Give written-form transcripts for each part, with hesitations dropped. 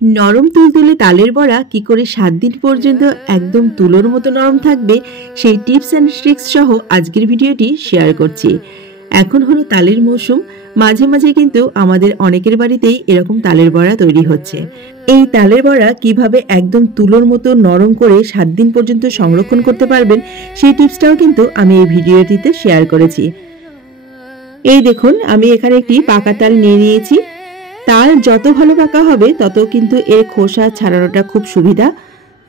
নরম তুলতুলে তালের বড়া কি করে 7 দিন পর্যন্ত একদম তুলোর মতো নরম থাকবে সেই টিপস অ্যান্ড ট্রিক্স সহ আজকের ভিডিওটি শেয়ার করছি। এখন হলো তালের মৌসুম, মাঝে মাঝে কিন্তু আমাদের অনেকের বাড়িতেই এরকম তালের বড়া তৈরি হচ্ছে। এই তালের বড়া কিভাবে একদম তুলোর মতো নরম করে 7 দিন পর্যন্ত সংরক্ষণ করতে পারবেন সেই টিপসটাও কিন্তু আমি এই ভিডিওটিতে শেয়ার করেছি। এই দেখুন, আমি এখানে একটি পাকা তাল নিয়ে নিয়েছি। তাল যত ভালো পাকা হবে তত কিন্তু এর খোসা ছাড়ানোটা খুব সুবিধা।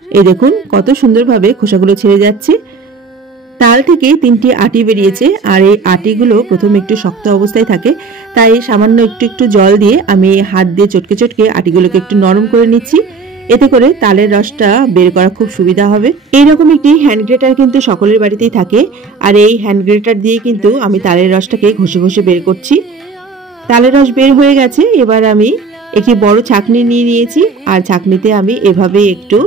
এই দেখুন কত সুন্দরভাবে খোসাগুলো ছেড়ে যাচ্ছে। তাল থেকে 3টি আটি বেরিয়েছে, আর এই আটিগুলো প্রথমে একটু শক্ত অবস্থায় থাকে, তাই সামান্য একটু জল দিয়ে আমি হাত দিয়ে চটকে চটকে আটিগুলোকে একটু নরম করে নিচ্ছি। এতে করে তালের রসটা বের করা খুব সুবিধা হবে। এইরকম একটি হ্যান্ড গ্রেটার কিন্তু সকলের বাড়িতেই থাকে, আর এই হ্যান্ড গ্রেটার দিয়ে কিন্তু আমি তালের রসটাকে ঘষে ঘষে বের করছি। তালের রস বের হয়ে গেছে। এবার আমি একটি বড় ছাঁকনি নিয়ে নিয়েছি, আর ছাঁকনিতে আমি এভাবে একটু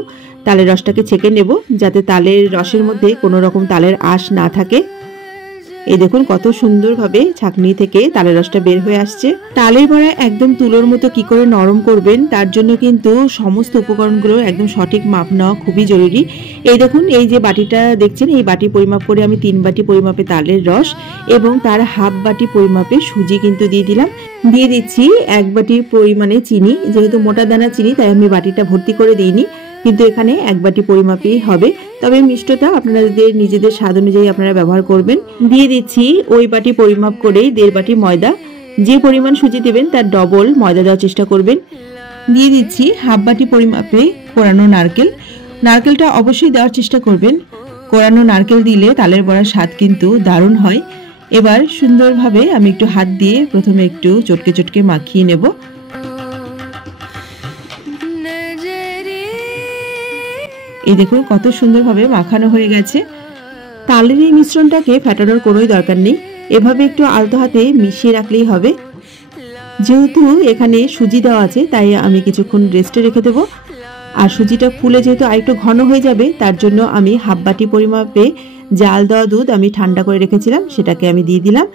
তালের রসটাকে ছেঁকে নেব, যাতে তালের রসের মধ্যে কোনো রকম তালের আঁশ না থাকে। এই দেখুন কত সুন্দরভাবে ছাঁকনি থেকে তালের রসটা বের হয়ে আসছে। তালের বড়া একদম তুলোর মতো কি করে নরম করবেন তার জন্য কিন্তু সমস্ত উপকরণগুলো একদম সঠিক মাপ নেওয়া খুবই জরুরি। এই দেখুন, এই যে বাটিটা দেখছেন, এই বাটি পরিমাপ করে আমি 3 বাটি পরিমাপে তালের রস এবং তার হাফ বাটি পরিমাপে সুজি কিন্তু দিয়ে দিলাম। দিয়ে দিচ্ছি 1 বাটি পরিমাণে চিনি। যেহেতু মোটা দানা চিনি তাই আমি বাটিটা ভর্তি করে দিইনি, কিন্তু এখানে 1 বাটি পরিমাপেই হবে। তবে মিষ্টতা আপনাদের নিজেদের স্বাদ অনুযায়ী আপনারা ব্যবহার করবেন। দিয়ে দিচ্ছি ওই বাটি পরিমাপ করেই 1.5 বাটি ময়দা। যে পরিমাণ সুজি দেবেন তার ডবল ময়দা দেওয়ার চেষ্টা করবেন। দিয়ে দিচ্ছি হাফ বাটি পরিমাপে কোরানো নারকেল। নারকেলটা অবশ্যই দেওয়ার চেষ্টা করবেন। কোরানো নারকেল দিলে তালের বড়ার স্বাদ কিন্তু দারুণ হয়। এবার সুন্দরভাবে আমি একটু হাত দিয়ে প্রথমে একটু চটকে চটকে মাখিয়ে নেব। এই দেখুন কত সুন্দরভাবে মাখানো হয়ে গেছে। তালের এই মিশ্রণটাকে ফেটানোর কোনোই দরকার নেই, এভাবে একটু আলতো হাতে মিশিয়ে রাখলেই হবে। যেহেতু এখানে সুজি দেওয়া আছে তাই আমি কিছুক্ষণ রেস্টে রেখে দেবো। আর সুজিটা ফুলে যেহেতু আরেকটু ঘন হয়ে যাবে তার জন্য আমি হাফ বাটি পরিমাপে জাল দেওয়া দুধ আমি ঠান্ডা করে রেখেছিলাম, সেটাকে আমি দিয়ে দিলাম।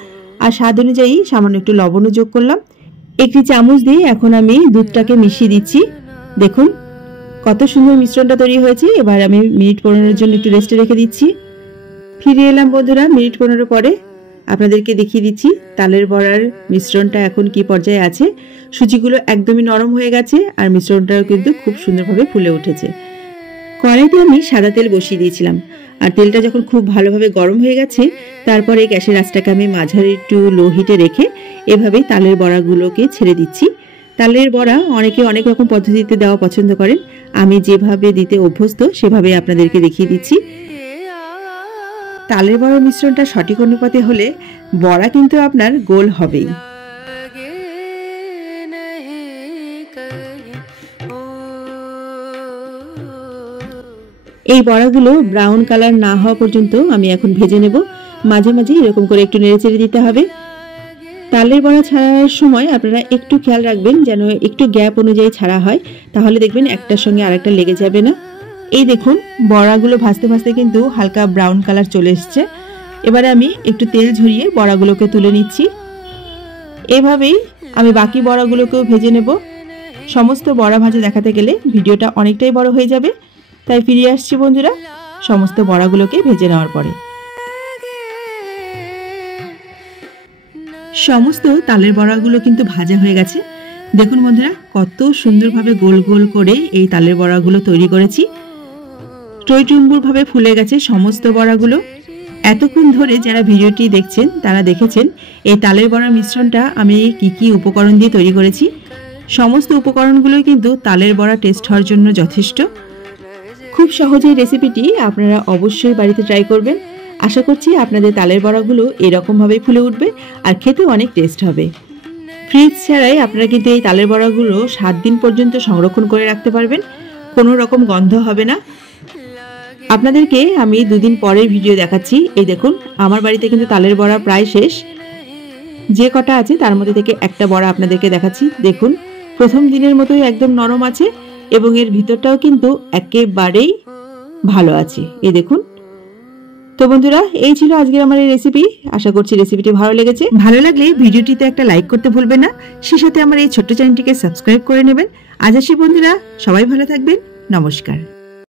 আর স্বাদ অনুযায়ী সামান্য একটু লবণও যোগ করলাম। একটি চামচ দিয়ে এখন আমি দুধটাকে মিশিয়ে দিচ্ছি। দেখুন কত সুন্দর মিশ্রণটা তৈরি হয়েছে। এবার আমি মিনিট 15-এর জন্য একটু রেস্টে রেখে দিচ্ছি। ফিরে এলাম বন্ধুরা মিনিট 15 পরে। আপনাদেরকে দেখিয়ে দিচ্ছি তালের বড়ার মিশ্রণটা এখন কি পর্যায়ে আছে। সুজিগুলো একদমই নরম হয়ে গেছে, আর মিশ্রণটাও কিন্তু খুব সুন্দরভাবে ফুলে উঠেছে। কড়াইতে আমি সাদা তেল বসিয়ে দিয়েছিলাম, আর তেলটা যখন খুব ভালোভাবে গরম হয়ে গেছে তারপরে গ্যাসের আঁচটাকে আমি মাঝারি একটু লো হিটে রেখে এভাবেই তালের বড়াগুলোকে ছেড়ে দিচ্ছি। তালের বড়া অনেকে অনেক রকম পদ্ধতিতে দেওয়া পছন্দ করেন, আমি যেভাবে দিতে অভ্যস্ত সেভাবে আপনাদেরকে দেখিয়ে দিচ্ছি। তালের বড়ার মিশ্রণটা সঠিক অনুপাতে হলে বড়া কিন্তু আপনার গোল হবেই। এই বড়াগুলো ব্রাউন কালার না হওয়া পর্যন্ত আমি এখন ভেজে নেব। মাঝে মাঝে এরকম করে একটু নেড়েচেড়ে দিতে হবে। তালের বড়া ছাড়ার সময় আপনারা একটু খেয়াল রাখবেন যেন একটু গ্যাপ অনুযায়ী ছাড়া হয়, তাহলে দেখবেন একটার সঙ্গে আরেকটা লেগে যাবে না। এই দেখুন বড়াগুলো ভাজতে ভাজতে কিন্তু হালকা ব্রাউন কালার চলে এসছে। এবারে আমি একটু তেল ঝরিয়ে বড়াগুলোকে তুলে নিচ্ছি। এভাবেই আমি বাকি বড়াগুলোকেও ভেজে নেব। সমস্ত বড়া ভাজা দেখাতে গেলে ভিডিওটা অনেকটাই বড় হয়ে যাবে, তাই ফিরে আসছি বন্ধুরা সমস্ত বড়াগুলোকে ভেজে নেওয়ার পরে। সমস্ত তালের বড়াগুলো কিন্তু ভাজা হয়ে গেছে। দেখুন বন্ধুরা কত সুন্দরভাবে গোল গোল করে এই তালের বড়াগুলো তৈরি করেছি। টইটুম্বুরভাবে ফুলে গেছে সমস্ত বড়াগুলো। এতক্ষণ ধরে যারা ভিডিওটি দেখছেন তারা দেখেছেন এই তালের বড়ার মিশ্রণটা আমি কি কি উপকরণ দিয়ে তৈরি করেছি। সমস্ত উপকরণগুলোই কিন্তু তালের বড়া টেস্ট হওয়ার জন্য যথেষ্ট। খুব সহজেই রেসিপিটি আপনারা অবশ্যই বাড়িতে ট্রাই করবেন। আশা করছি আপনাদের তালের বড়াগুলো এরকমভাবেই ফুলে উঠবে আর খেতেও অনেক টেস্ট হবে। ফ্রিজ ছাড়াই আপনারা কিন্তু এই তালের বড়াগুলো 7 দিন পর্যন্ত সংরক্ষণ করে রাখতে পারবেন, কোনো রকম গন্ধ হবে না। আপনাদেরকে আমি 2 দিন পরের ভিডিও দেখাচ্ছি। এই দেখুন আমার বাড়িতে কিন্তু তালের বড়া প্রায় শেষ। যে কটা আছে তার মধ্যে থেকে একটা বড়া আপনাদেরকে দেখাচ্ছি। দেখুন প্রথম দিনের মতোই একদম নরম আছে এবং এর ভিতরটাও কিন্তু একেবারেই ভালো আছে। এই দেখুন। তো বন্ধুরা এই ছিল আজকের আমার এই রেসিপি। আশা করছি রেসিপিটি ভালো লেগেছে। ভালো লাগলে ভিডিওটিতে একটা লাইক করতে ভুলবেন না, সেই সাথে আমার এই ছোট্ট চ্যানেলটিকে সাবস্ক্রাইব করে নেবেন আজ আসি বন্ধুরা, সবাই ভালো থাকবেন। নমস্কার।